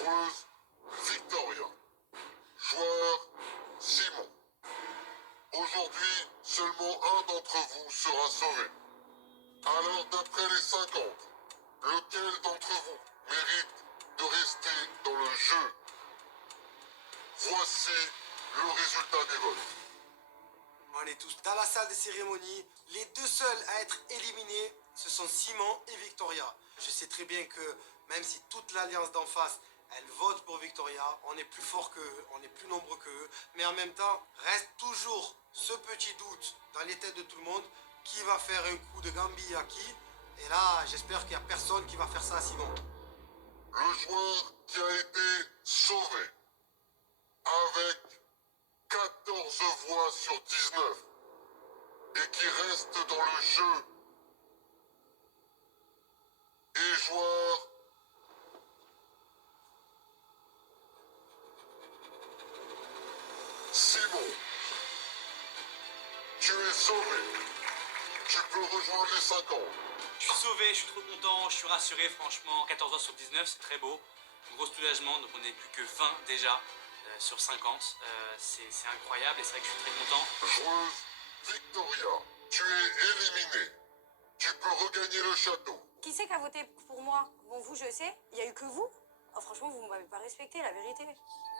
Joueuse Victoria. Joueur Simon. Aujourd'hui, seulement un d'entre vous sera sauvé. Alors, d'après les 50, lequel d'entre vous mérite de rester dans le jeu? Voici le résultat des votes. On est tous dans la salle des cérémonies. Les deux seuls à être éliminés, ce sont Simon et Victoria. Je sais très bien que même si toute l'alliance d'en face, elle vote pour Victoria, on est plus fort qu'eux, on est plus nombreux qu'eux, mais en même temps, reste toujours ce petit doute dans les têtes de tout le monde, qui va faire un coup de Gambi à qui? Et là, j'espère qu'il n'y a personne qui va faire ça à Simon. Le joueur qui a été sauvé avec 14 voix sur 19 et qui reste dans le jeu est joueur Simon. Tu es sauvé. Tu peux rejoindre les 50. Je suis sauvé, je suis trop content, je suis rassuré franchement. 14 heures sur 19, c'est très beau. Gros soulagement, donc on n'est plus que 20 déjà sur 50. C'est incroyable et c'est vrai que je suis très content. Joueuse Victoria, tu es éliminée. Tu peux regagner le château. Qui c'est qui a voté pour moi? Bon, vous, je sais. Il y a eu que vous. Oh, franchement, vous m'avez pas respecté, la vérité.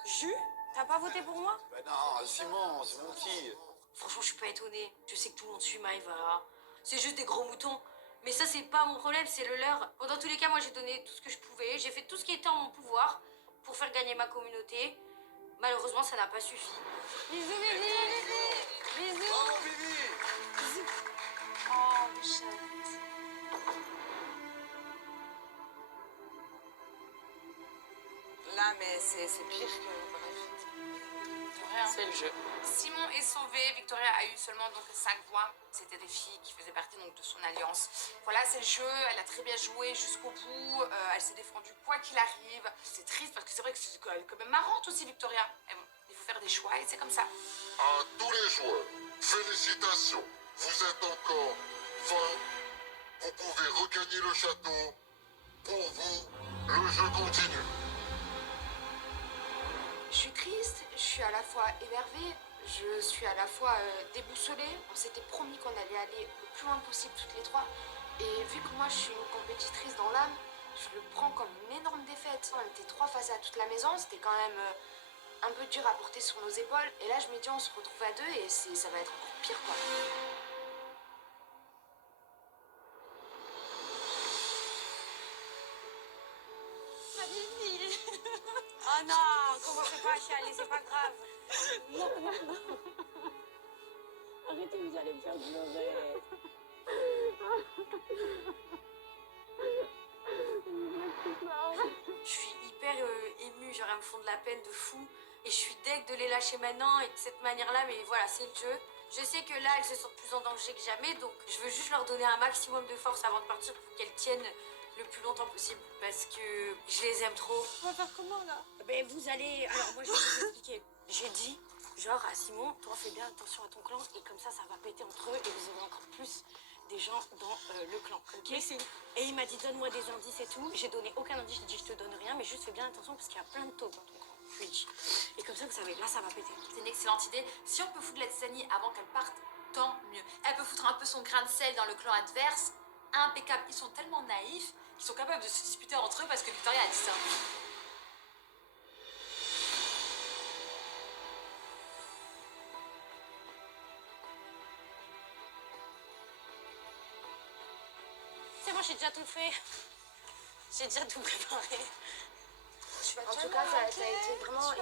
Jus, t'as pas voté pour moi? Ben non, Simon, c'est mon petit. Franchement, je suis pas étonnée. Je sais que tout le monde suit Maëva. C'est juste des gros moutons. Mais ça, c'est pas mon problème, c'est le leur. Bon, dans tous les cas, moi, j'ai donné tout ce que je pouvais. J'ai fait tout ce qui était en mon pouvoir pour faire gagner ma communauté. Malheureusement, ça n'a pas suffi. Bisous, Vivi. Bisous. Oh, Vivi! Bisous. Oh, Michel. Là, mais c'est pire que... Bref. C'est le jeu. Simon est sauvé, Victoria a eu seulement donc 5 voix. C'était des filles qui faisaient partie donc de son alliance. Voilà, c'est le jeu, elle a très bien joué jusqu'au bout, elle s'est défendue quoi qu'il arrive. C'est triste parce que c'est vrai que c'est quand même marrante aussi Victoria. Mais bon, il faut faire des choix et c'est comme ça. À tous les joueurs, félicitations. Vous êtes encore 20. Vous pouvez regagner le château. Pour vous, le jeu continue. Je suis triste, je suis à la fois énervée, je suis à la fois déboussolée. On s'était promis qu'on allait aller le plus loin possible toutes les trois. Et vu que moi je suis une compétitrice dans l'âme, je le prends comme une énorme défaite. On était 3 face à toute la maison, c'était quand même un peu dur à porter sur nos épaules. Et là je me dis on se retrouve à 2 et ça va être encore pire quoi. Oh non, commencez pas à chialer, c'est pas grave. Non. Arrêtez, vous allez me faire pleurer. Je suis hyper émue, genre elles me font de la peine de fou. Et je suis deg de les lâcher maintenant et de cette manière-là, mais voilà, c'est le jeu. Je sais que là, elles se sentent plus en danger que jamais, donc je veux juste leur donner un maximum de force avant de partir pour qu'elles tiennent le plus longtemps possible parce que je les aime trop. On va faire comment là? Ben vous allez... Alors moi je vais vous expliquer. J'ai dit genre à Simon, toi fais bien attention à ton clan et comme ça va péter entre eux et vous aurez encore plus des gens dans le clan, ok? Merci. Et il m'a dit donne-moi des indices et tout. J'ai donné aucun indice, j'ai dit je te donne rien mais juste fais bien attention parce qu'il y a plein de taupes dans ton clan. Je lui ai dit. Et comme ça vous savez, là ça va péter. C'est une excellente idée. Si on peut foutre la Tizanie avant qu'elle parte, tant mieux. Elle peut foutre un peu son grain de sel dans le clan adverse. Impeccable. Ils sont tellement naïfs qu'ils sont capables de se disputer entre eux parce que Victoria a dit ça. C'est bon, j'ai déjà tout fait. J'ai déjà tout préparé. En tout cas, ça a été vraiment...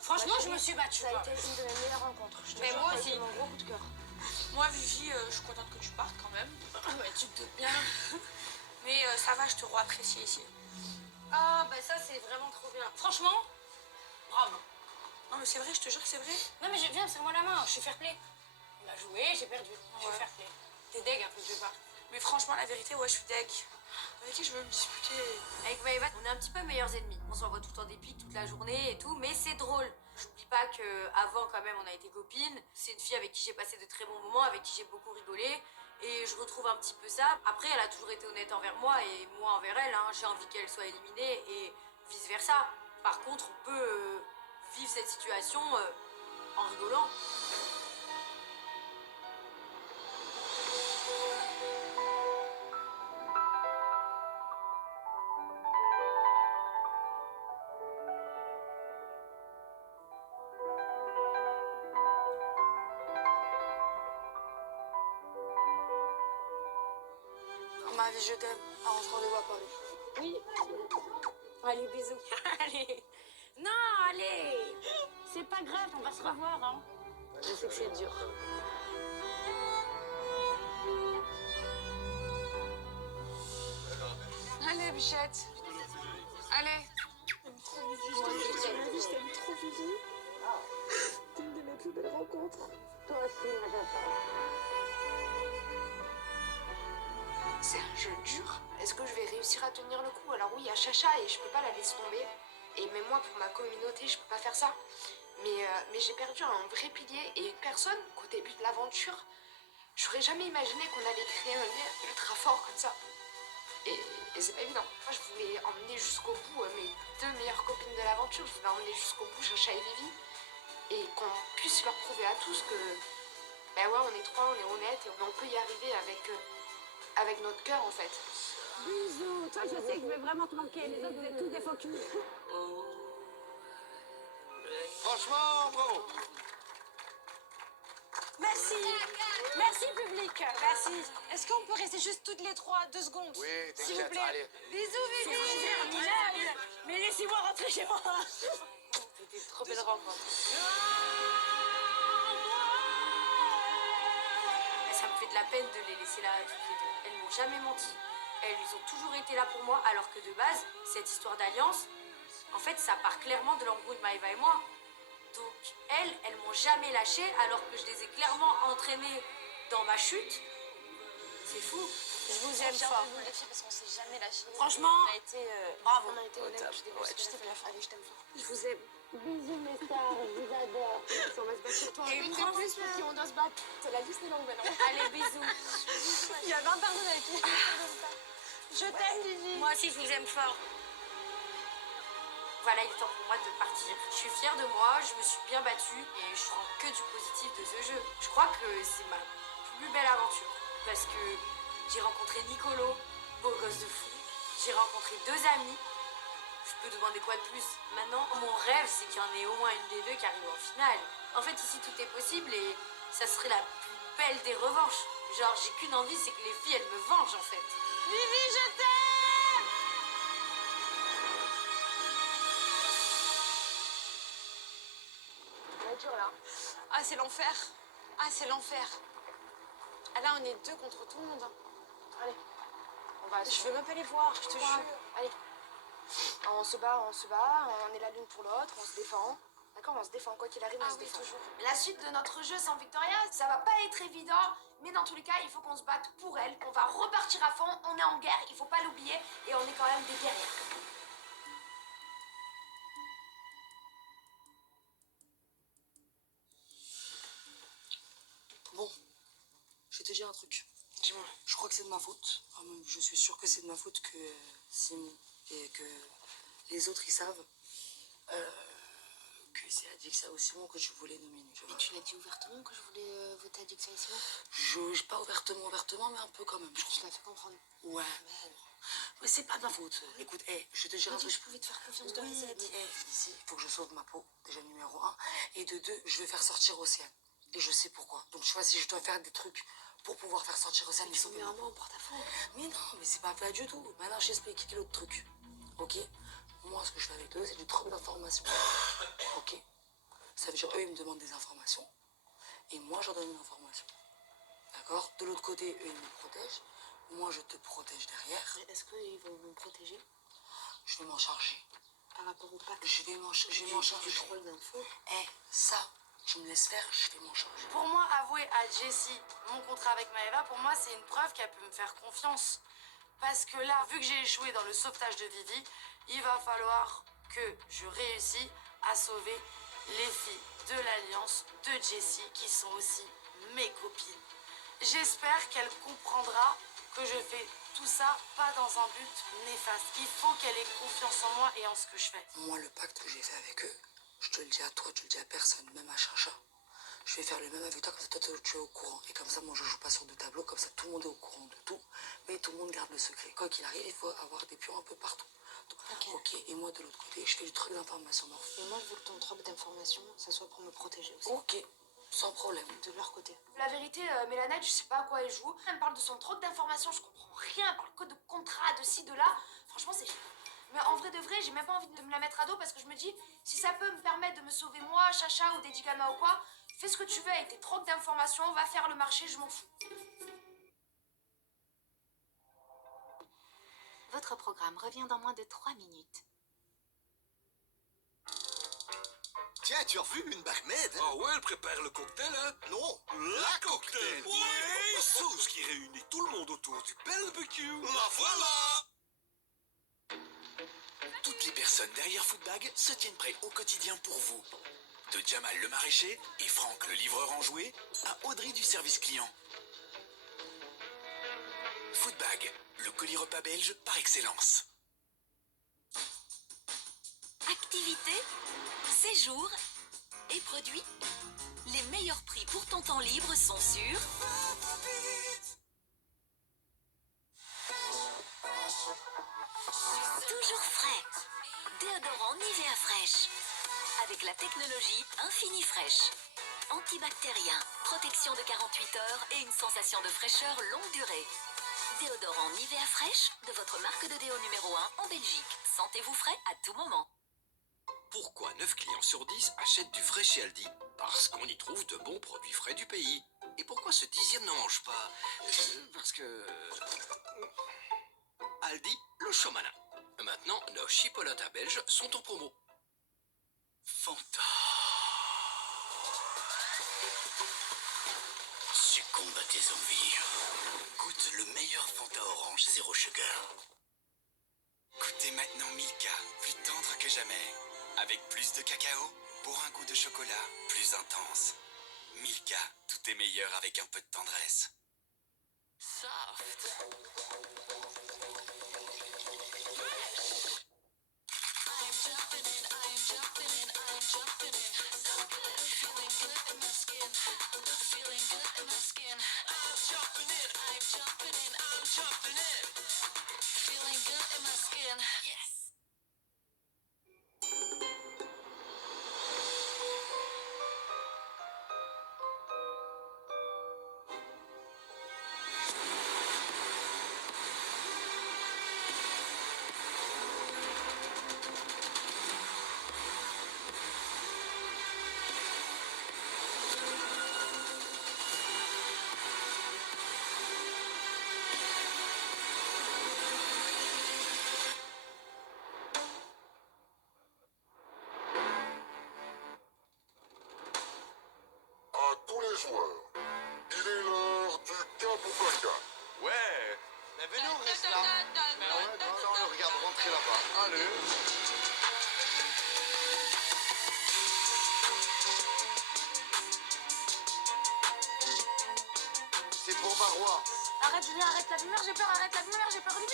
Franchement, je me suis battue. Ça a été une de mes meilleures rencontres. Mais moi aussi. C'est mon gros coup de cœur. Moi, Vivi, je suis contente que tu partes quand même. Ouais, tu te doutes bien. Mais ça va, je te re-apprécie ici. Ah, bah ça, c'est vraiment trop bien. Franchement, bravo. Non, mais c'est vrai, je te jure que c'est vrai. Non, mais viens, serre-moi la main. Je suis fair play. On a joué, j'ai perdu. Je suis Ouais. fair play. T'es deg un peu que je parte. Mais franchement, la vérité, ouais, je suis deg. Avec qui je veux me disputer? Avec Maëva, on est un petit peu meilleurs ennemis. On s'envoie tout le temps des pics toute la journée et tout, mais c'est drôle. J'oublie pas qu'avant, quand même, on a été copines. C'est une fille avec qui j'ai passé de très bons moments, avec qui j'ai beaucoup rigolé. Et je retrouve un petit peu ça. Après, elle a toujours été honnête envers moi et moi envers elle. Hein. J'ai envie qu'elle soit éliminée et vice-versa. Par contre, on peut vivre cette situation en rigolant. Ma vie, je t'aime. En rentrant de voir Paris. Oui. Allez, bisous. Allez. Non, allez. C'est pas grave, on va se revoir, hein. Je sais que c'est dur. Allez, bichette. Allez. Je t'aime trop, bisous. C'est une de mes plus belles rencontres. Toi aussi, ma Jaja. C'est un jeu dur. Est-ce que je vais réussir à tenir le coup? Alors oui, il y a Chacha et je peux pas la laisser tomber. Et même moi, pour ma communauté, je peux pas faire ça. Mais j'ai perdu un vrai pilier et une personne qu'au début de l'aventure, j'aurais jamais imaginé qu'on allait créer un lien ultra fort comme ça. Et c'est pas évident. Moi, je voulais emmener jusqu'au bout mes deux meilleures copines de l'aventure. Je voulais emmener jusqu'au bout Chacha et Vivi. Et qu'on puisse leur prouver à tous que, ben ouais, on est trois, on est honnête et on peut y arriver avec notre cœur en fait. Bisous. Toi, je sais que je vais vraiment te manquer. Les autres, vous êtes tous des faux culs. Franchement, bravo. Merci. Merci, public. Merci. Est-ce qu'on peut rester juste toutes les trois 2 secondes? Oui, S'il vous t'inquiète, plaît. allez. Bisous, Vivi. Mais laissez-moi rentrer chez moi. C'était une trop belle rencontre. Ça me fait de la peine de les laisser là toutes les deux. Elles m'ont jamais menti. Elles ont toujours été là pour moi, alors que de base, cette histoire d'alliance, en fait, ça part clairement de l'embrouille de Maëva et moi. Donc, elles m'ont jamais lâché, alors que je les ai clairement entraînées dans ma chute. C'est fou. Je vous aime fort. Les filles, parce qu'on s'est jamais lâché. Franchement, on a été bravo. On a été honnêtes, je Ouais, tu t'es bien fait. Allez, je t'aime fort. Je vous aime. Bisous mes stars, je vous adore. On va se battre sur toi. Et Une de prends- plus pour qui on doit se battre. C'est la liste est longue maintenant. Allez, bisous. Il y a 20 personnes avec qui. Je t'aime, Vivi. Moi aussi, je vous aime fort. Voilà, il est temps pour moi de partir. Je suis fière de moi, je me suis bien battue et je prends que du positif de ce jeu. Je crois que c'est ma plus belle aventure parce que j'ai rencontré Nicolo, beau gosse de fou. J'ai rencontré 2 amis. Je peux demander quoi de plus? Maintenant, mon rêve, c'est qu'il y en ait au moins une des deux qui arrive en finale. En fait, ici, tout est possible et ça serait la plus belle des revanches. Genre, j'ai qu'une envie, c'est que les filles, elles me vengent, en fait. Vivi, je t'aime. On est dur là. Ah, c'est l'enfer. Ah, c'est l'enfer. Ah, là, on est 2 contre tout le monde. Allez. On va Je veux même pas les voir, je te jure. Allez. On se bat, on est la l'une pour l'autre, on se défend. D'accord, on se défend, quoi qu'il arrive, on Ah se oui, défend. toujours. La suite de notre jeu sans Victoria, ça va pas être évident, mais dans tous les cas, il faut qu'on se batte pour elle. On va repartir à fond, on est en guerre, il faut pas l'oublier, et on est quand même des guerrières. Bon, je vais te dire un truc. Dis-moi. Je crois que c'est de ma faute. Enfin, même, je suis sûre que c'est de ma faute que Simon et que les autres ils savent que c'est Adixia ou Simon que tu voulais nominer. Mais tu l'as dit ouvertement que je voulais voter Adixia et Simon? Pas ouvertement, mais un peu quand même. Je Tu l'as fait comprendre. Ouais. Mais c'est pas de ma faute. Écoute, je vais te dire un Mais truc. je pouvais te faire confiance de Oui, la mais ici, il faut que je sauve ma peau, déjà numéro 1. Et de 2, je vais faire sortir Océane. Et je sais pourquoi. Donc, tu vois, si je dois faire des trucs pour pouvoir faire sortir Océane, ils sont mets un mot en porte-à-faux. Mais non, mais c'est pas vrai du tout. Maintenant, j'explique l'autre truc. Ok? Moi, ce que je fais avec eux, c'est du troc d'informations. Ok? Ça veut dire, eux, ils me demandent des informations. Et moi, je leur donne une information. D'accord? De l'autre côté, eux, ils me protègent. Moi, je te protège derrière. Mais est-ce qu'ils vont me protéger Je vais m'en charger. par rapport au pacte? Je vais m'en charger. Du troll d'infos. Ça, tu me laisses faire, je vais m'en charger. Pour moi, avouer à Jessie mon contrat avec Maëva, pour moi, c'est une preuve qu'elle peut me faire confiance. Parce que là, vu que j'ai échoué dans le sauvetage de Vivi, il va falloir que je réussisse à sauver les filles de l'Alliance de Jessie, qui sont aussi mes copines. J'espère qu'elle comprendra que je fais tout ça pas dans un but néfaste. Il faut qu'elle ait confiance en moi et en ce que je fais. Moi, le pacte que j'ai fait avec eux, je te le dis à toi, tu le dis à personne, même à Chacha. Je vais faire le même avec toi, comme ça toi tu es au courant. Et comme ça, moi je joue pas sur deux tableaux, comme ça tout le monde est au courant de tout. Mais tout le monde garde le secret. Quoi qu'il arrive, il faut avoir des pions un peu partout. Ok, et moi de l'autre côté, je fais du truc d'information. Et moi, je veux que ton troc d'informations, ça soit pour me protéger aussi. Ok, sans problème. De leur côté. La vérité, Mélanette, je sais pas à quoi elle joue. Elle me parle de son troc d'informations, je comprends rien. Elle parle que de contrat, de ci, de là. Franchement, c'est... Mais en vrai de vrai, j'ai même pas envie de me la mettre à dos parce que je me dis, si ça peut me permettre de me sauver moi, Chacha ou Dedigama ou quoi, fais ce que tu veux avec tes trocs d'informations, va faire le marché, je m'en fous. Votre programme revient dans moins de 3 minutes. Tiens, tu as vu une barmaid? Ah ouais, elle prépare le cocktail, hein? Non, la cocktail. Ouais! Sauce qui réunit tout le monde autour du barbecue. La voilà! Toutes les personnes derrière Foodbag se tiennent prêts au quotidien pour vous. De Jamal le maraîcher et Franck le livreur enjoué à Audrey du service client. Foodbag, le colis repas belge par excellence. Activités, séjours et produits. Les meilleurs prix pour ton temps libre sont sur... Toujours frais. Déodorant Nivea Fraîche. Avec la technologie Infini Fraîche. Antibactérien, protection de 48 heures et une sensation de fraîcheur longue durée. Déodorant Nivea Fraîche de votre marque de déo numéro 1 en Belgique. Sentez-vous frais à tout moment. Pourquoi 9 clients sur 10 achètent du frais chez Aldi? Parce qu'on y trouve de bons produits frais du pays. Et pourquoi ce 10e ne mange pas? Parce que... Aldi, le showman. Maintenant, nos chipolatas belges sont en promo. Fanta. Succombe à tes envies. Goûte le meilleur Fanta orange zéro sugar. Goûtez maintenant Milka, plus tendre que jamais. Avec plus de cacao, pour un goût de chocolat plus intense. Milka, tout est meilleur avec un peu de tendresse. Soft. À tous les joueurs, il est l'heure du cap ou pas cap. Ouais. Mais venez, on reste là. Non, on le regarde rentrer là-bas. Allez. C'est pour Marois. Arrête Julien, arrête la lumière, j'ai peur, arrête la lumière, j'ai peur, j'ai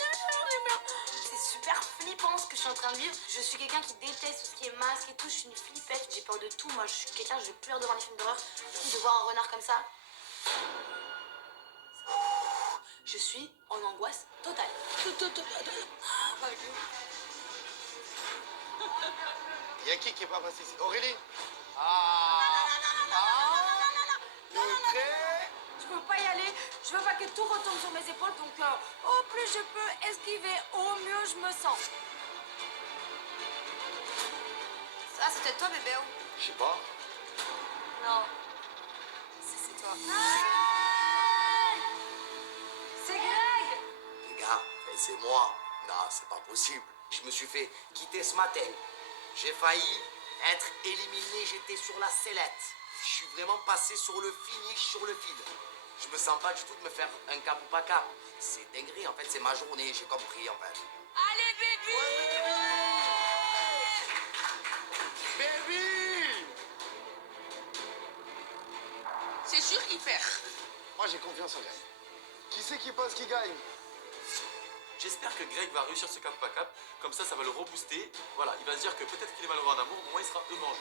peur. C'est super flippant ce que je suis en train de vivre. Je suis quelqu'un qui déteste tout ce qui est masque et tout, je suis une flippette, j'ai peur de tout. Moi je suis quelqu'un, je pleure devant les films d'horreur. De voir un renard comme ça. Je suis en angoisse totale. Il y a qui est pas passé ici? Aurélie? Ah. Je peux pas y aller, je veux pas que tout retombe sur mes épaules, donc au plus je peux esquiver, au mieux je me sens. Ça, c'était toi, bébé. Je sais pas. Non. C'est toi. C'est Greg! Les gars, c'est moi. Non, c'est pas possible. Je me suis fait quitter ce matin. J'ai failli être éliminé, j'étais sur la sellette. Je suis vraiment passé sur le finish, sur le fil. Je me sens pas du tout de me faire un cap ou pas cap. C'est dinguerie, en fait, c'est ma journée, j'ai compris, en fait. Allez bébé! Baby! C'est sûr qu'il perd. Moi, j'ai confiance en elle. Qui c'est qui pense qui gagne? J'espère que Greg va réussir ce cap pas cap. Comme ça va le rebooster. Voilà, il va se dire que peut-être qu'il est malheureux en amour, au moins il sera heureux en jeu.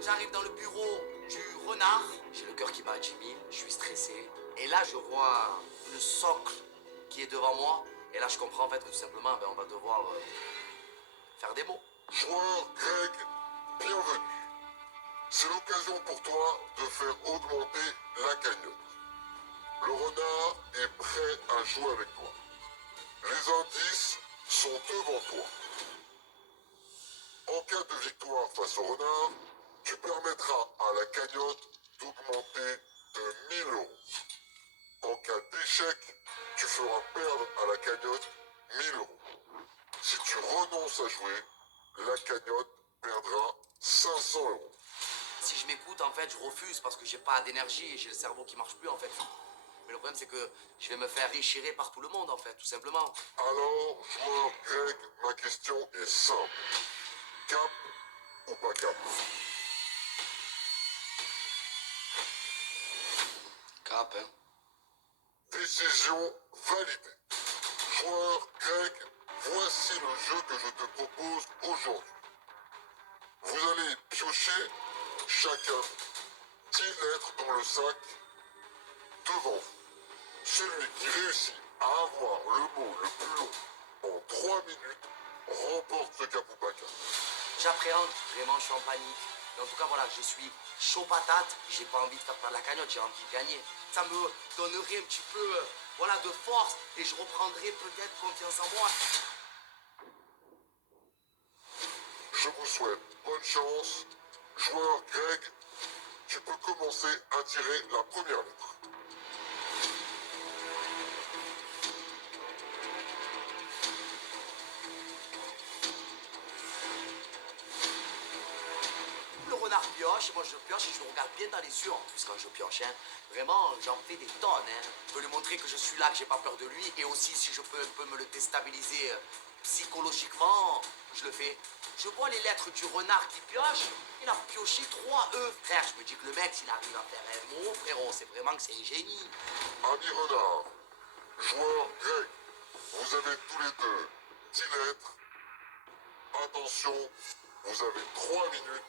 J'arrive dans le bureau du renard. J'ai le cœur qui bat à 10 000, je suis stressé. Et là, je vois le socle qui est devant moi. Et là, je comprends en fait que tout simplement, on va devoir faire des mots. Joueur Greg, bienvenue. C'est l'occasion pour toi de faire augmenter la cagnotte. Le renard est prêt à jouer avec toi. Les indices sont devant toi. En cas de victoire face au renard, tu permettras à la cagnotte d'augmenter de 1000 euros. En cas d'échec, tu feras perdre à la cagnotte 1000 euros. Si tu renonces à jouer, la cagnotte perdra 500 euros. Si je m'écoute, en fait, je refuse parce que j'ai pas d'énergie et j'ai le cerveau qui marche plus, en fait. Mais le problème, c'est que je vais me faire déchirer par tout le monde, en fait, tout simplement. Alors, joueur Greg, ma question est simple. Cap ou pas cap? Cap, hein. Décision validée. Joueur Greg, voici le jeu que je te propose aujourd'hui. Vous allez piocher chacun 10 lettres dans le sac devant vous. Celui qui réussit à avoir le mot le plus long en 3 minutes remporte ce cap ou pas cap. J'appréhende, vraiment, je suis en panique. Mais en tout cas, voilà, je suis chaud patate. J'ai pas envie de faire perdre la cagnotte, j'ai envie de gagner. Ça me donnerait un petit peu, voilà, de force et je reprendrai peut-être confiance en moi. Je vous souhaite bonne chance. Joueur Greg, tu peux commencer à tirer la première lettre. Le renard pioche, et moi je pioche et je le regarde bien dans les yeux en plus quand je pioche. Hein. Vraiment, j'en fais des tonnes. Hein. Je peux lui montrer que je suis là, que j'ai pas peur de lui. Et aussi, si je peux un peu me le déstabiliser psychologiquement, je le fais. Je vois les lettres du renard qui pioche. Il a pioché 3 E. Frère, je me dis que le mec, s'il arrive à faire un mot, frérot, c'est vraiment que c'est un génie. Ami renard, joueur Greg, vous avez tous les deux 10 lettres. Attention, vous avez 3 minutes.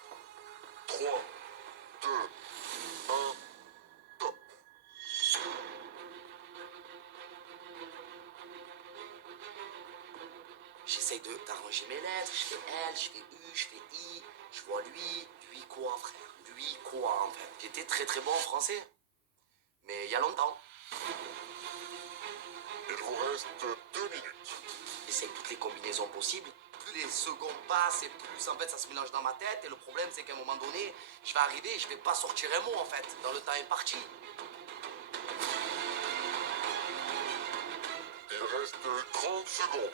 3, 2, 1, top. J'essaye d'arranger mes lettres. Je fais L, je fais U, je fais I. Je vois lui. Lui quoi, frère? Lui quoi, en fait? J'étais très très bon en français. Mais il y a longtemps. Il vous reste 2 minutes. J'essaye toutes les combinaisons possibles. Plus les secondes passent et plus en fait ça se mélange dans ma tête. Et le problème c'est qu'à un moment donné, je vais arriver et je vais pas sortir un mot en fait. Dans le temps imparti. Il reste 30 secondes.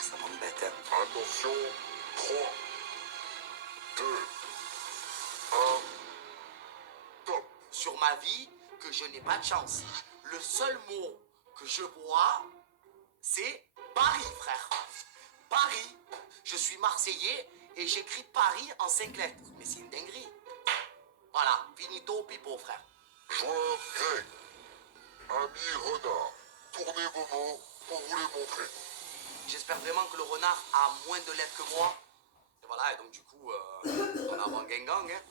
Ça m'embête. Hein. Attention, 3, 2, 1, top. Sur ma vie, que je n'ai pas de chance. Le seul mot que je vois, c'est Paris, frère. Paris. Je suis Marseillais et j'écris Paris en 5 lettres. Mais c'est une dinguerie. Voilà, finito pipo, frère. Joueur Greg, ami renard, tournez vos mots pour vous les montrer. J'espère vraiment que le renard a moins de lettres que moi. Et voilà, et donc du coup, on a un gang-gang, hein.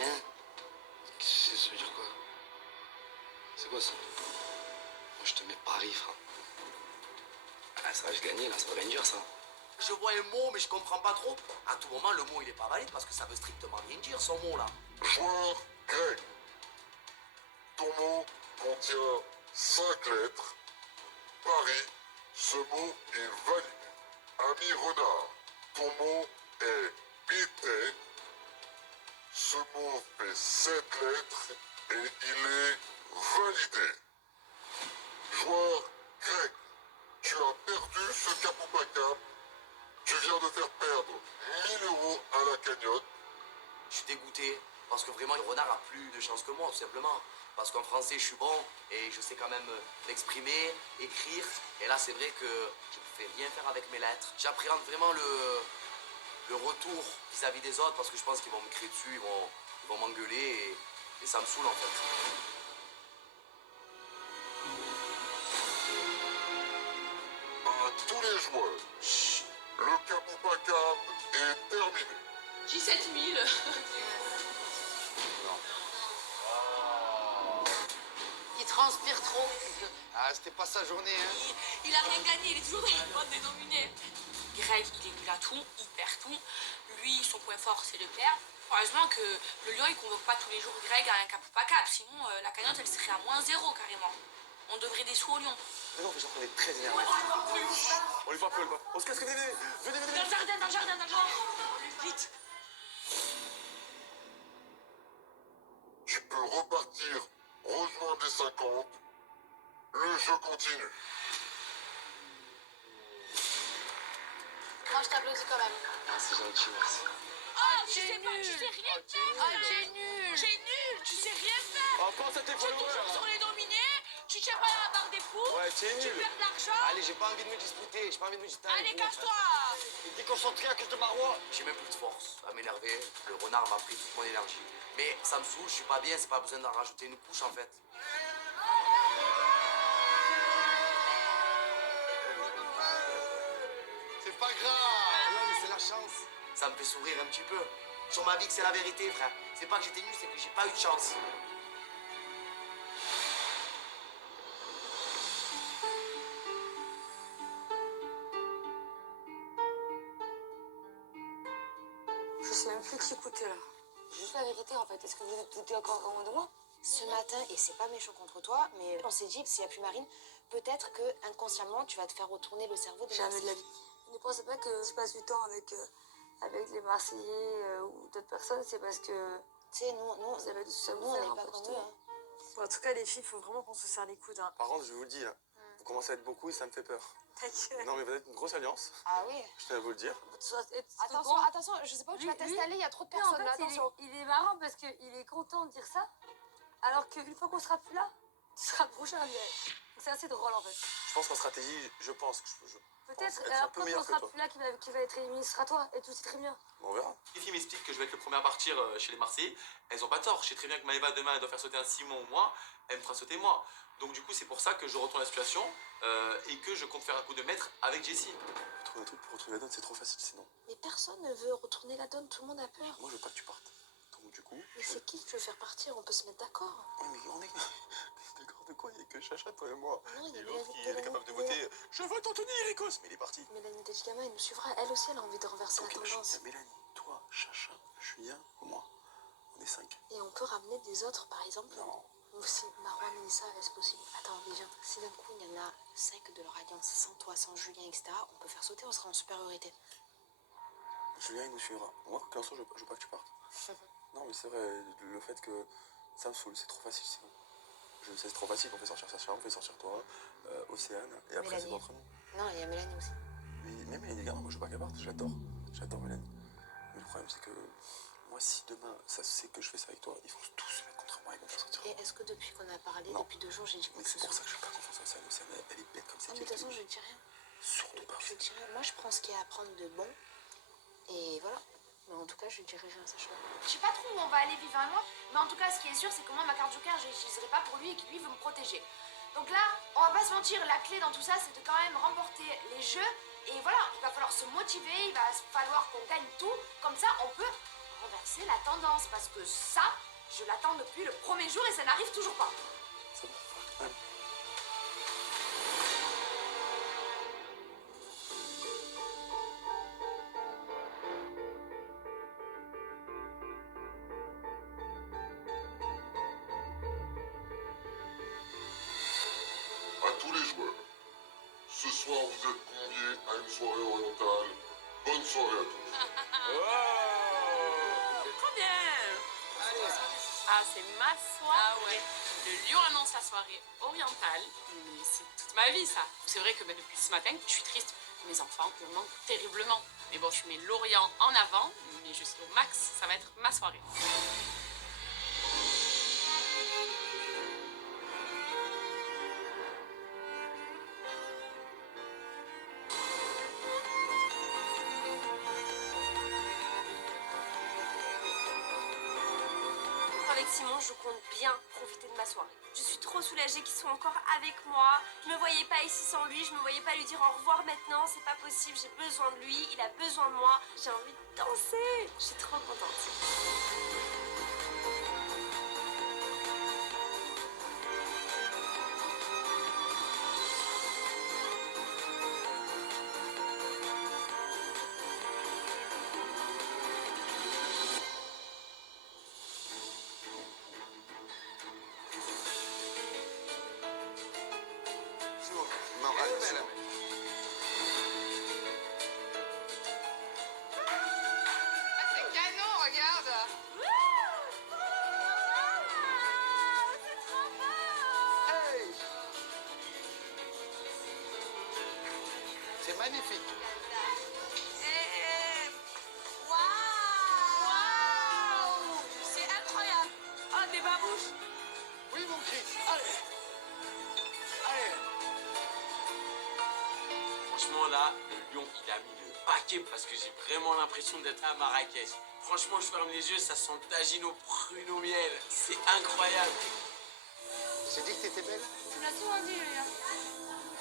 Hein? Qu'est-ce que ça veut dire quoi? C'est quoi ça? Moi je te mets Paris, frère. Ah, ça va, je gagne là, ça va rien dire ça. Je vois un mot, mais je comprends pas trop. À tout moment, le mot il est pas valide parce que ça veut strictement rien dire, son mot là. Joueur Greg, ton mot contient 5 lettres. Paris, ce mot est validé. Ami renard, ton mot est BT. Ce mot fait 7 lettres et il est validé. Joueur Greg, tu as perdu ce cap ou pas cap. Tu viens de faire perdre 1000 euros à cagnotte. Je suis dégoûté parce que vraiment le renard a plus de chance que moi, tout simplement. Parce qu'en français, je suis bon et je sais quand même m'exprimer, écrire. Et là, c'est vrai que je ne fais rien faire avec mes lettres. J'appréhende vraiment le retour vis-à-vis des autres parce que je pense qu'ils vont me crier dessus, ils vont m'engueuler et ça me saoule en fait. À tous les joueurs, le Capou-Pacap est terminé. J'ai 7000. Il transpire trop. Ah, c'était pas sa journée, hein. Il a rien gagné, il est toujours dans la bande des dominés. Greg, il est nul à tout, il perd tout. Lui, son point fort, c'est de perdre. Heureusement que le lion, il convoque pas tous les jours Greg à un Capou-Pacap. Sinon, la cagnotte, elle serait à -0 carrément. On devrait des sous au lion. Non, mais j'en ai très énervé. On lui voit plus, on se casse, venez. Dans le jardin, dans le jardin. Vite. Tu peux repartir, rejoindre les 50. Le jeu continue. Moi, je t'applaudis quand même. Ah, c'est gentil, merci. Ah, tu sais rien faire. Ah, t'es nul. Tu sais rien faire. Oh, pense à tes Tu es followers. toujours sur les dominés. Tu tiens pas la barre des fous. Ouais, t'es Tu nul. perds de l'argent. Allez, j'ai pas envie de me disputer, j'ai pas envie de me disputer. Allez, casse-toi. Déconcentré à cause de Marois. J'ai même plus de force à m'énerver. Le renard m'a pris toute mon énergie. Mais ça me saoule, je suis pas bien, c'est pas besoin d'en rajouter une couche en fait. C'est pas grave. Non, mais c'est la chance. Ça me fait sourire un petit peu. Sur ma vie que c'est la vérité, frère. C'est pas que j'étais nul, c'est que j'ai pas eu de chance. Je sais même plus qui écouter là. Juste la vérité en fait. Est-ce que vous doutez encore vraiment de moi? Ce matin, et c'est pas méchant contre toi, mais on s'est dit, s'il n'y a plus Marine, peut-être que inconsciemment, tu vas te faire retourner le cerveau de Jamais de la Marseille. vie. Ne pensez pas que je passe du temps avec les Marseillais ou d'autres personnes, c'est parce que Tu sais, nous, vous avez tout ça à nous, vous on faire. n'est un pas peu, comme tout. eux. Hein. Bon, en tout cas, les filles, il faut vraiment qu'on se serre les coudes. Hein. Par contre, je vous le dis, là, vous commencez à être beaucoup et ça me fait peur. T'inquiète. Non, mais vous êtes une grosse alliance, Ah oui. je tiens à vous le dire. Attention, je sais pas où tu vas t'installer, il y a trop de Non, en personnes là, fait, attention. il est marrant parce qu'il est content de dire ça, alors qu'une fois qu'on sera plus là, tu seras le prochain à lui. Donc c'est assez drôle en fait. Je pense qu'en stratégie, je pense que Peut-être, être un alors peu quand meilleur on que sera toi. plus là, qui va être éliminé, ce sera toi, et tout c'est très bien. On verra. Les filles m'expliquent que je vais être le premier à partir chez les Marseillais. Elles ont pas tort. Je sais très bien que Maëva demain elle doit faire sauter un Simon ou moi. Elle me fera sauter moi. Donc du coup c'est pour ça que je retourne la situation et que je compte faire un coup de maître avec Jessie. Trouver un truc pour retrouver la donne, c'est trop facile sinon. Mais personne ne veut retourner la donne, tout le monde a peur. Moi je veux pas que tu partes. Donc du coup. Mais c'est qui que tu veux faire partir? On peut se mettre d'accord. Oui mais on est d'accord de quoi? Il y a que Chacha toi et moi. Non, il y a Et l'autre qui Mélanie- est capable de voter. Je veux t'en tenir Icos, mais il est parti. Mélanie Delgama, elle nous suivra. Elle aussi, elle a envie de renverser la tendance. Mélanie, toi, Chacha, Julien, moi. On est 5. Et on peut ramener des autres, par exemple. Non. Aussi, Marois, Mélissa, est-ce possible? Attends, déjà, si d'un coup, il y en a 5 de leur alliance, sans toi, sans Julien, etc., on peut faire sauter, on sera en supériorité. Julien, il nous suivra. Moi, quoi qu'il en soit, je veux pas que tu partes. Non, mais c'est vrai, le fait que ça me saoule, c'est trop facile sinon. Je sais, c'est trop facile, on fait sortir Sacha, on fait sortir toi, Océane, et après c'est Mélanie. entre nous. Non, il y a Mélanie aussi. Oui, mais Mélanie, regarde, moi je veux pas qu'elle parte, j'adore Mélanie. Mais le problème c'est que moi, si demain ça sait que je fais ça avec toi, ils vont tous se mettre contre moi, ils vont me faire sortir. Et est-ce que depuis qu'on a parlé, Non. depuis 2 jours, j'ai dit quoi Mais que ce c'est pour soit? ça que je fais pas confiance à Océane, Océane, elle est bête comme ça. Ah, mais de toute façon, je ne dis rien. Surtout pas. Je dis rien. Moi, je prends ce qu'il y a à prendre de bon. Et voilà. Mais en tout cas, je dirai rien à Sacha. Je sais pas trop où on va aller, Vivant et moi, mais en tout cas, ce qui est sûr, c'est que moi, ma carte joker, je l'utiliserai pas pour lui et qu'il lui veut me protéger. Donc là, on va pas se mentir, la clé dans tout ça, c'est de quand même remporter les jeux. Et voilà, il va falloir se motiver, il va falloir qu'on gagne tout. Comme ça, on peut renverser la tendance. Parce que ça, je l'attends depuis le premier jour et ça n'arrive toujours pas. C'est bon, ouais. À tous les joueurs, ce soir vous êtes conviés à une soirée orientale. Bonne soirée à tous. Trop bien. Ah, c'est ma soirée. Ah ouais. Le lion annonce la soirée orientale. Mais c'est toute ma vie, ça. C'est vrai que depuis ce matin, je suis triste. Mes enfants, je manque terriblement. Mais bon, je mets Lorient en avant, mais je suis au max, ça va être ma soirée. Avec Simon, je compte bien profiter de ma soirée. Je suis trop soulagée qu'ils soient encore avec moi. Je me voyais pas ici sans lui, je me voyais pas lui dire au revoir maintenant, c'est pas possible, j'ai besoin de lui, il a besoin de moi. J'ai envie de danser, je suis trop contente. Non, allez, c'est bon. C'est canon, regarde. Hey! C'est magnifique. Waouh! C'est incroyable! Oh, des babouches! Oui, mon Chris, allez. Allez. Franchement, là, le lion, il a mis le paquet parce que j'ai vraiment l'impression d'être à Marrakech. Franchement, je ferme les yeux, ça sent le tagine aux prunes au miel. C'est incroyable. J'ai dit que t'étais belle? Tu l'as souvent dit, Julien.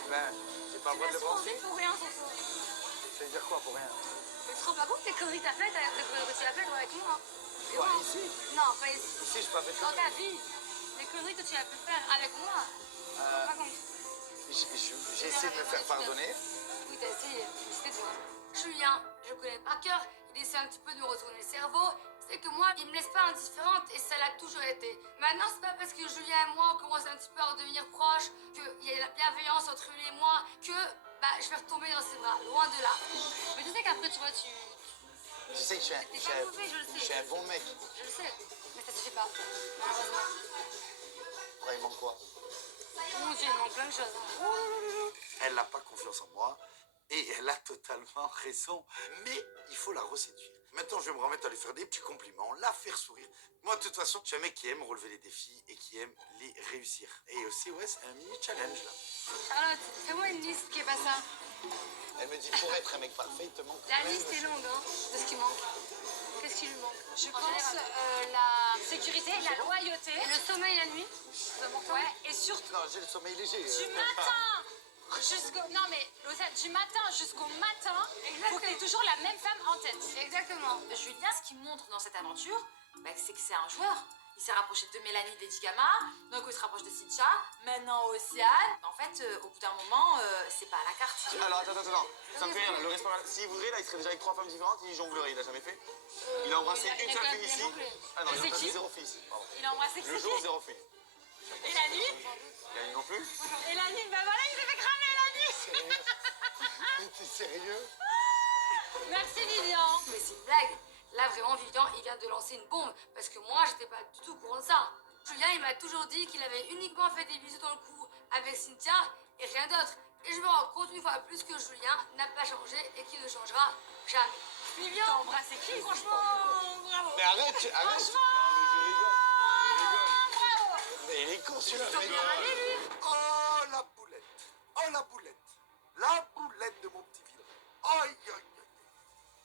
Ben, j'ai pas le droit de le penser. pour rien, Soso. Ça veut dire quoi pour rien? Mais tu te rends pas compte des conneries que t'as faites, des conneries que tu as faites avec moi? Quoi, ici? Non, pas ici. Ici, je peux pas faire Dans ça. ta vie. Les conneries que tu as pu faire avec moi. Tu te rends pas compte. J'ai essayé de me faire pardonner. Oui, t'as essayé, mais c'était toi. Julien, je le connais par cœur, il essaie un petit peu de me retourner le cerveau. C'est que moi, il me laisse pas indifférente et ça l'a toujours été. Maintenant, c'est pas parce que Julien et moi, on commence un petit peu à redevenir proches, qu'il y a la bienveillance entre lui et moi, que je vais retomber dans ses bras, loin de là. Mais tu sais qu'après, tu vois, Tu sais que T'es pas mauvais, je le sais. je suis un bon mec. Je le sais, mais ça suffit pas, malheureusement. Ouais, il manque quoi? Mon Dieu, il manque plein de choses. Elle n'a pas confiance en moi et elle a totalement raison. Mais il faut la reséduire. Maintenant, je vais me remettre à lui faire des petits compliments, la faire sourire. Moi, de toute façon, je suis un mec qui aime relever les défis et qui aime les réussir. Et aussi, ouais, c'est un mini challenge là. Charlotte, fais-moi une liste qui est pas ça. Elle me dit, pour être un mec parfait, il te manque. La liste est longue, hein, de ce qui manque. Qu'est-ce qui lui manque? Je En pense général. la sécurité, la loyauté. Et le sommeil la nuit, c'est important. Ouais, et surtout Non, j'ai le sommeil léger. du matin jusqu'au... Non mais, Lausanne, du matin jusqu'au matin, il faut que tu aies toujours la même femme en tête. Exactement. Julien, ce qu'il montre dans cette aventure, c'est que c'est un joueur. Il s'est rapproché de Mélanie Dedigama, donc il se rapproche de Cynthia, maintenant Océane. En fait, au bout d'un moment, c'est pas à la carte. Alors, attends. Ça me fait rire, là. Le responsable, s'il voudrait, là, il serait déjà avec 3 femmes différentes, il jonglerait, il a jamais fait. Il a embrassé une seule fille ici. Ah non, il a C'est embrassé qui 0 filles ici. Pardon. Il a embrassé Le jour, 0 filles. Et la nuit Il y a une non plus. Et la nuit, ben voilà, il s'est fait cramer la nuit. Mais t'es sérieux? Merci Vivian. Mais c'est une blague. Là, vraiment, Vivian, il vient de lancer une bombe. Parce que moi, j'étais pas du tout au courant de ça. Julien, il m'a toujours dit qu'il avait uniquement fait des bisous dans le cou avec Cynthia et rien d'autre. Et je me rends compte une fois plus que Julien n'a pas changé et qu'il ne changera jamais. Vivian, T'as embrassé qui? franchement, bravo. Mais arrête, arrête. Franchement, bravo. Mais il est con celui-là. Il s'en vient aller, lui. Oh la boulette. Oh la boulette. La boulette de mon petit vilain. Aïe, aïe, aïe.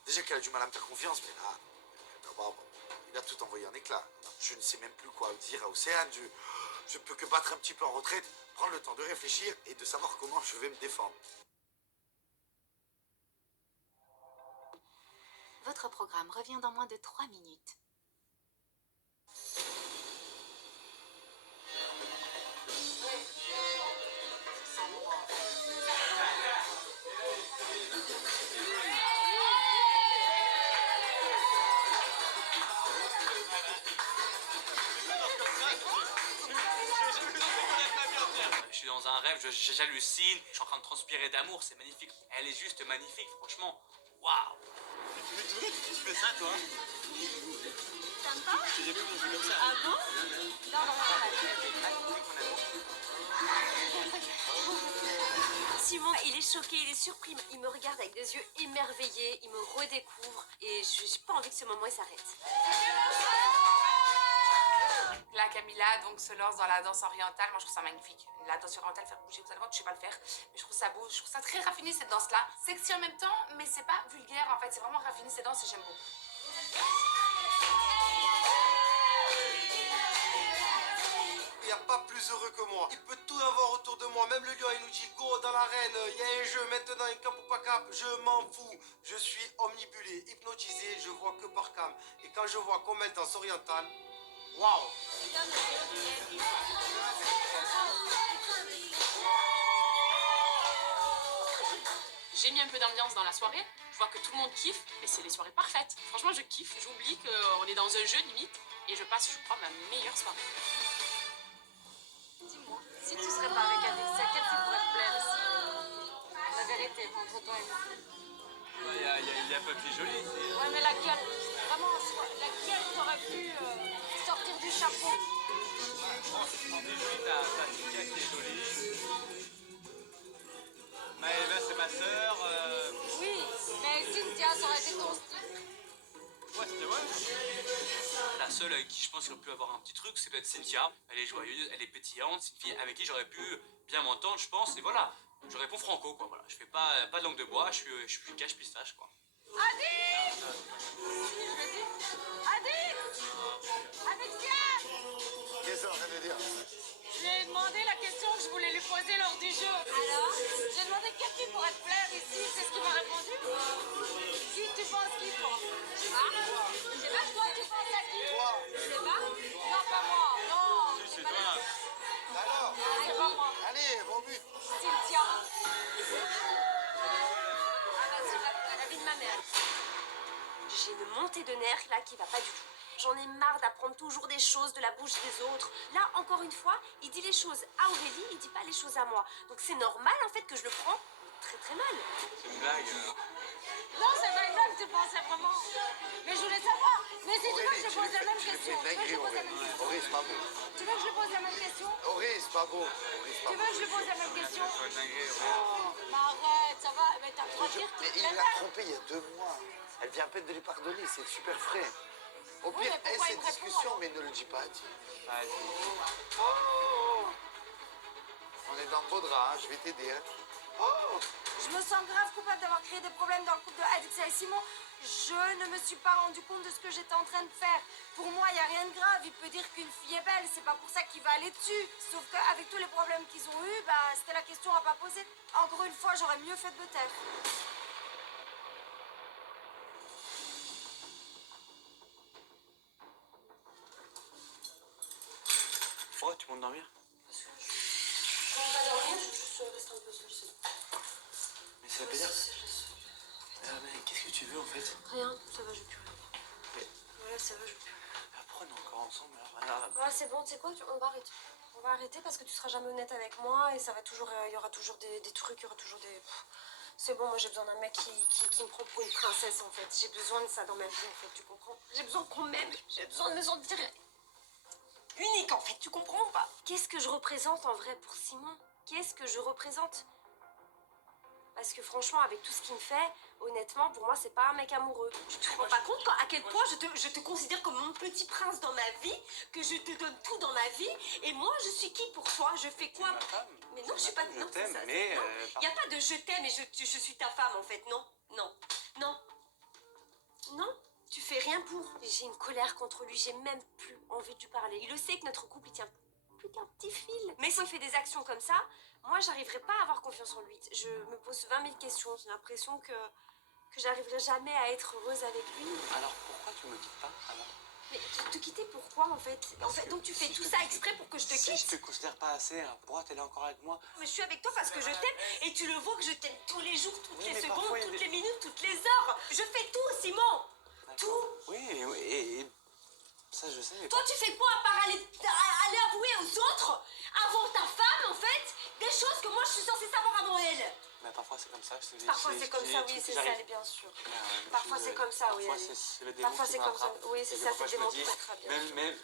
Déjà qu'elle a du mal à me faire confiance, mais là, il a tout envoyé en éclat. Je ne sais même plus quoi dire à Océane. Je peux que battre un petit peu en retraite, prendre le temps de réfléchir et de savoir comment je vais me défendre. Votre programme revient dans moins de 3 minutes. Je suis dans un rêve, j'hallucine, je suis en train de transpirer d'amour, c'est magnifique. Elle est juste magnifique, franchement. Waouh! Tu fais ça, toi? T'aimes pas? J'ai jamais vu un truc comme ça. Ah bon? Non. Simon, il est choqué, il est surpris. Il me regarde avec des yeux émerveillés, il me redécouvre et j'ai pas envie que ce moment il s'arrête. Là, Camilla donc se lance dans la danse orientale. Moi, je trouve ça magnifique. La danse orientale, faire bouger, vous allez voir que je sais pas le faire. Mais je trouve ça beau, je trouve ça très raffiné cette danse-là. Sexy en même temps, mais c'est pas vulgaire en fait. C'est vraiment raffiné cette danse et j'aime beaucoup. Il n'y a pas plus heureux que moi. Il peut tout avoir autour de moi. Même le lion, il nous dit go dans l'arène. Il y a un jeu maintenant, un cap ou pas cap. Je m'en fous. Je suis omnibulé, hypnotisé. Je vois que par cam. Et quand je vois qu'on met le danse orientale, waouh! J'ai mis un peu d'ambiance dans la soirée. Je vois que tout le monde kiffe et c'est les soirées parfaites. Franchement, je kiffe. J'oublie qu'on est dans un jeu limite et je passe, je crois, ma meilleure soirée. Dis-moi, si tu serais pas avec Alexia, quelle fille pourrait te plaire ici? La vérité, entre toi et moi. Il y a Papy Joli ici. Ouais, mais laquelle? Vraiment, laquelle t'aurais pu sortir du chapeau? Papy Joli, t'as Cynthia qui est jolie. Maëva, c'est ma sœur. Oui, mais Cynthia, ça aurait été ton style. Ouais, c'était moi. La seule avec qui je pense qu'il aurait pu avoir un petit truc, c'est peut-être Cynthia. Elle est joyeuse, elle est pétillante, c'est une fille avec qui j'aurais pu bien m'entendre, je pense. Et voilà, je réponds franco, quoi. Voilà, je fais pas de langue de bois, je suis cache pistache, quoi. Adi! Adi! Alexia! Qu'est-ce qu'on vient de dire? Je lui ai demandé la question que je voulais lui poser lors du jeu. Alors? J'ai demandé quelle fille pourrait te plaire ici, c'est ce qu'il m'a répondu. Qui tu penses qui, toi? Je sais pas. Je sais pas, toi, tu penses à qui? Toi. Je sais pas. Non, pas moi. Non. Si, c'est toi. Alors? C'est pas moi. Allez, bon but. Cynthia. Ah, vas-y, la vie de ma mère. J'ai une montée de nerfs là qui va pas du tout. J'en ai marre d'apprendre toujours des choses de la bouche des autres. Là, encore une fois, il dit les choses à Aurélie, il dit pas les choses à moi. Donc c'est normal en fait que je le prends très très mal. C'est une blague. Non, c'est pas une blague, tu pensais vraiment. Mais je voulais savoir. Mais si tu veux que je te pose la même question. Tu veux que je te pose la même question? Aurélie, c'est pas beau. Tu veux que je lui pose la même question? Aurélie, c'est pas beau. Tu veux que je lui pose la même question? Oh, mais arrête, ça va. Mais t'as le droit de dire que Mais tu il l'a trompée il y a 2 mois. Elle vient à peine de lui pardonner, c'est super frais. Au Oui, pire, mais aie pourquoi cette il me répond, discussion, alors? mais ne le dis pas à Adi. Oh. On est dans le beau drap, hein, je vais t'aider. Hein. Oh. Je me sens grave coupable d'avoir créé des problèmes dans le couple de Alexia et Simon. Je ne me suis pas rendu compte de ce que j'étais en train de faire. Pour moi, il n'y a rien de grave. Il peut dire qu'une fille est belle, c'est pas pour ça qu'il va aller dessus. Sauf qu'avec tous les problèmes qu'ils ont eus, bah, c'était la question à pas poser. Encore une fois, j'aurais mieux fait de me taire. Pourquoi tu montes dormir? Quand on va dormir, je juste reste un peu seule, c'est tout. Mais ça veut dire... mais qu'est-ce que tu veux en fait? Rien, ça va, je veux plus rien. Mais... Voilà, ça va, je veux plus rien. Après, on est encore ensemble, alors... Ouais, c'est bon, tu sais quoi, on va arrêter. On va arrêter parce que tu seras jamais honnête avec moi et ça va toujours, il y aura toujours des trucs, il y aura toujours des... C'est bon, moi j'ai besoin d'un mec qui me prend pour une princesse en fait. J'ai besoin de ça dans ma vie en fait, tu comprends? J'ai besoin qu'on m'aime, j'ai besoin de me sentir unique en fait, tu comprends ou pas? Qu'est-ce que je représente en vrai pour Simon? Qu'est-ce que je représente? Parce que franchement, avec tout ce qu'il me fait, honnêtement, pour moi, c'est pas un mec amoureux. Tu te rends pas compte à quel point je te considère comme mon petit prince dans ma vie, que je te donne tout dans ma vie, et moi, je suis qui pour toi? Je fais quoi? Mais non, je suis pas... Non, c'est ça. mais... Il n'y a pas de je t'aime et je suis ta femme, en fait. Non, non, non. Non, tu fais rien pour. J'ai une colère contre lui, j'ai même plus envie de lui parler. Il le sait que notre couple, il tient plus qu'un petit fil. Mais s'il fait des actions comme ça, moi, j'arriverai pas à avoir confiance en lui. Je me pose 20 000 questions. J'ai l'impression que j'arriverai jamais à être heureuse avec lui. Alors pourquoi tu me quittes pas alors? Mais te quitter pourquoi en fait? Donc tu fais tout ça exprès pour que je te quitte? Si je te considère pas assez, alors pourquoi t'es là encore avec moi? Mais je suis avec toi parce que je t'aime et tu le vois que je t'aime tous les jours, toutes les secondes, parfois, toutes les minutes, toutes les heures. Je fais tout, Simon. Tout. Oui, et ça je sais. Mais toi tu fais quoi à part aller avouer aux autres, avant ta femme en fait, des choses que moi je suis censée savoir avant elle? Mais parfois c'est comme ça, je te dis. Parfois c'est comme ça, oui, c'est ça, bien sûr. Parfois c'est comme ça, oui. Parfois c'est le démon Parfois qui c'est comme ça, m'attrape. oui, c'est ça, c'est le démon qui m'attrape, bien sûr. Mais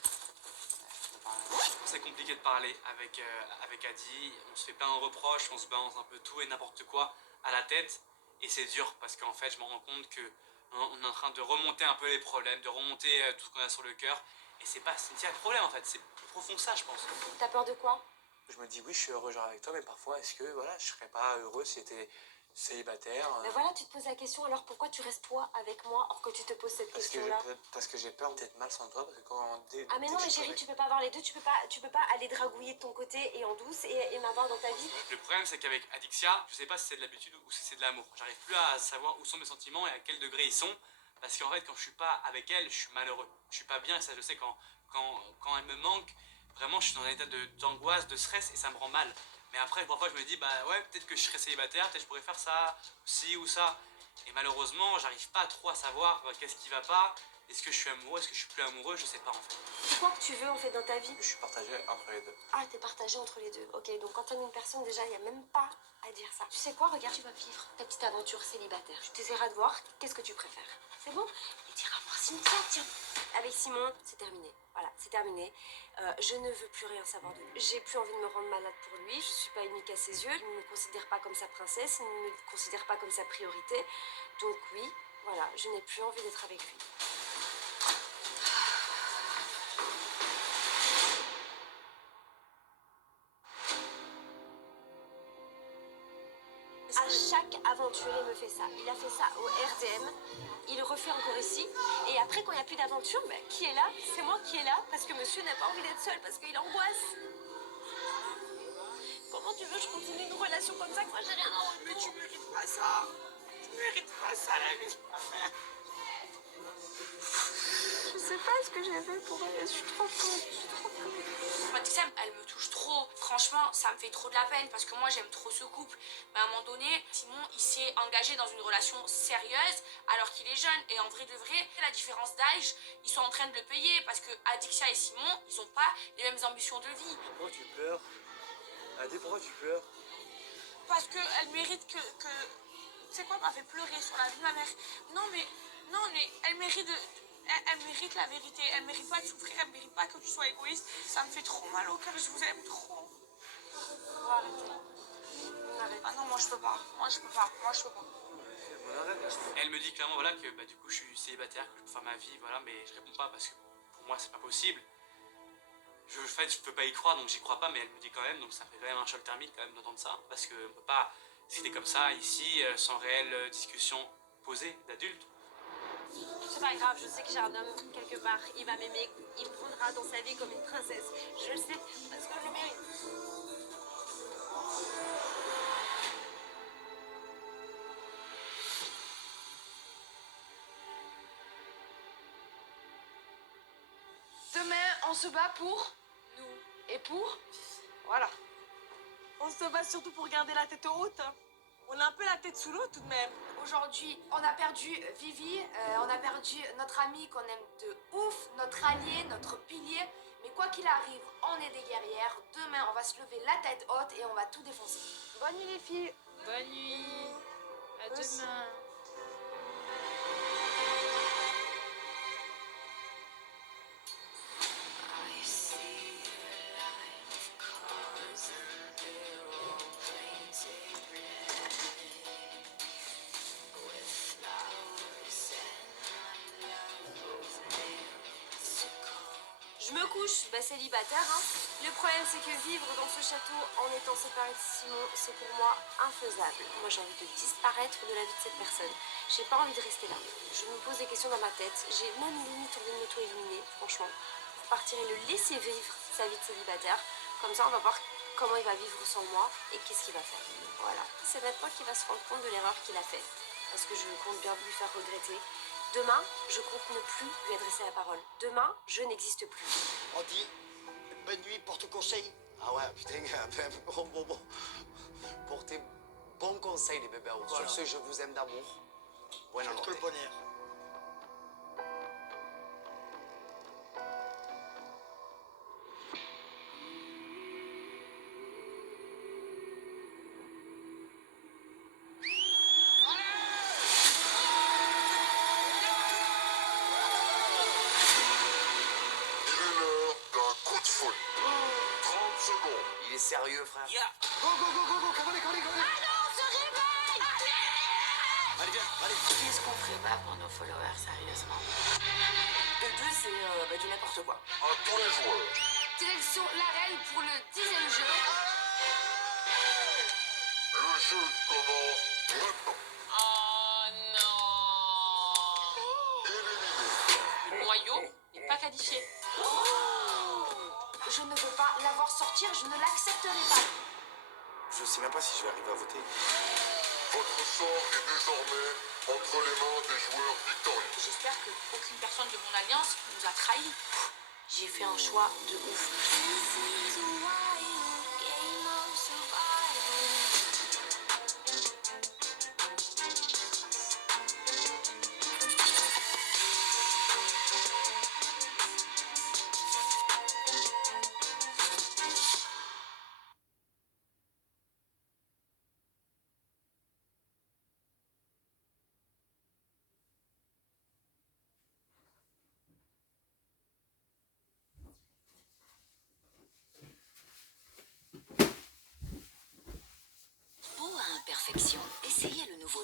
C'est compliqué de parler avec Adi. On se fait plein de reproches, on se balance un peu tout et n'importe quoi à la tête. Et c'est dur parce qu'en fait, je me rends compte que on est en train de remonter un peu les problèmes, de remonter tout ce qu'on a sur le cœur. Et c'est pas Cynthia le problème en fait, c'est plus profond que ça, je pense. T'as peur de quoi? Je me dis oui, je suis heureux genre avec toi, mais parfois est-ce que voilà, je serais pas heureux si j'étais célibataire Ben voilà, tu te poses la question, alors pourquoi tu restes toi avec moi or que tu te poses cette question-là? parce que j'ai peur d'être mal sans toi, parce que quand Ah mais non mais chérie, tu peux pas avoir les deux, tu peux pas aller dragouiller de ton côté et en douce et m'avoir dans ta vie. Le problème c'est qu'avec Adixia, je sais pas si c'est de l'habitude ou si c'est de l'amour. J'arrive plus à savoir où sont mes sentiments et à quel degré ils sont. Parce qu'en fait quand je suis pas avec elle, je suis malheureux. Je suis pas bien et ça je sais quand elle me manque, vraiment je suis dans un état d'angoisse, de stress et ça me rend mal. Mais après parfois je me dis bah ouais peut-être que je serais célibataire, peut-être que je pourrais faire ça, ci ou ça. Et malheureusement j'arrive pas trop à savoir qu'est-ce qui va pas. Est-ce que je suis amoureux, est-ce que je suis plus amoureux, je sais pas en fait. C'est quoi que tu veux en fait dans ta vie? Je suis partagé entre les deux. Ah, t'es partagé entre les deux. Ok, donc quand t'aimes une personne, déjà, il n'y a même pas à dire ça. Tu sais quoi, regarde, tu vas vivre ta petite aventure célibataire. Tu t'essaieras de voir qu'est-ce que tu préfères. C'est bon? Et tu iras voir Cynthia, tiens. Avec Simon, c'est terminé. Voilà, c'est terminé. Je ne veux plus rien savoir de lui. J'ai plus envie de me rendre malade pour lui. Je suis pas unique à ses yeux. Il ne me considère pas comme sa princesse. Il ne me considère pas comme sa priorité. Donc oui, voilà, je n'ai plus envie d'être avec lui. À chaque aventuré me fait ça. Il a fait ça au RDM, il le refait encore ici. Et après, quand il n'y a plus d'aventure, bah, qui est là? C'est moi qui est là, parce que monsieur n'a pas envie d'être seul, parce qu'il angoisse. Comment tu veux que je continue une relation comme ça, que moi j'ai rien en retour? Mais tu mérites pas ça. Tu mérites pas ça, la vie, ma mère. Je sais pas ce que j'ai fait pour elle, je suis trop contente, Adixia, elle me touche trop. Franchement, ça me fait trop de la peine parce que moi, j'aime trop ce couple. Mais à un moment donné, Simon, il s'est engagé dans une relation sérieuse alors qu'il est jeune. Et en vrai de vrai, la différence d'âge, ils sont en train de le payer parce que Adixia et Simon, ils ont pas les mêmes ambitions de vie. Pourquoi tu pleures? Adi, pourquoi tu pleures? Parce qu'elle mérite que... Tu sais quoi, elle m'a fait pleurer sur la vie de ma mère. Non, mais elle mérite de... Elle mérite la vérité, elle mérite pas de souffrir, elle mérite pas que tu sois égoïste. Ça me fait trop mal au cœur, je vous aime trop. On va arrêter. Ah non, moi je peux pas. Elle me dit clairement voilà que bah, du coup je suis célibataire, que je peux faire ma vie, voilà, mais je réponds pas parce que pour moi c'est pas possible. En fait je peux pas y croire donc j'y crois pas, mais elle me dit quand même, donc ça fait quand même un choc thermique quand même d'entendre ça, parce qu'on peut pas discuter comme ça ici sans réelle discussion posée d'adultes. C'est pas grave, je sais que j'ai un homme quelque part, il va m'aimer, il me prendra dans sa vie comme une princesse. Je le sais, parce que je le mérite. Demain, on se bat pour nous. Et pour Voilà. On se bat surtout pour garder la tête haute. On a un peu la tête sous l'eau tout de même. Aujourd'hui, on a perdu Vivi, on a perdu notre amie qu'on aime de ouf, notre allié, notre pilier. Mais quoi qu'il arrive, on est des guerrières. Demain, on va se lever la tête haute et on va tout défoncer. Bonne nuit les filles. Bonne nuit. À demain. Je me couche, bah célibataire, hein. Le problème c'est que vivre dans ce château en étant séparée de Simon, c'est pour moi infaisable. Moi j'ai envie de disparaître de la vie de cette personne. J'ai pas envie de rester là. Je me pose des questions dans ma tête. J'ai même limite envie de m'auto-éliminer, franchement. Pour partir et le laisser vivre sa vie de célibataire. Comme ça on va voir comment il va vivre sans moi et qu'est-ce qu'il va faire. Voilà. C'est maintenant qu'il va se rendre compte de l'erreur qu'il a faite. Parce que je compte bien lui faire regretter. Demain, je compte ne plus lui adresser la parole. Demain, je n'existe plus. On dit bonne nuit, porte conseil. Ah ouais, putain, bon. Portez bon conseil, les bébés. Voilà. Sur ce, je vous aime d'amour. Buena Que le noche. bonheur. Il est l'heure d'un coup de folie. sérieux, frère. Go, go, go, go, go, cavalez, cavalez, cavalez. Ah non, on se réveille. Allez, viens, allez. Qu'est-ce qu'on ferait pas pour nos followers, sérieusement? Le 2, c'est du n'importe quoi. À tous les joueurs. Direction l'arène pour le 10e jeu. Le jeu commence maintenant. Oh non. Le noyau n'est pas qualifié. Je ne veux pas l'avoir sortir, je ne l'accepterai pas. Je sais même pas si je vais arriver à voter. Votre sort est désormais entre les mains des joueurs victorieux. J'espère qu'aucune personne de mon alliance nous a trahis. J'ai fait un choix de ouf. Peau à imperfection.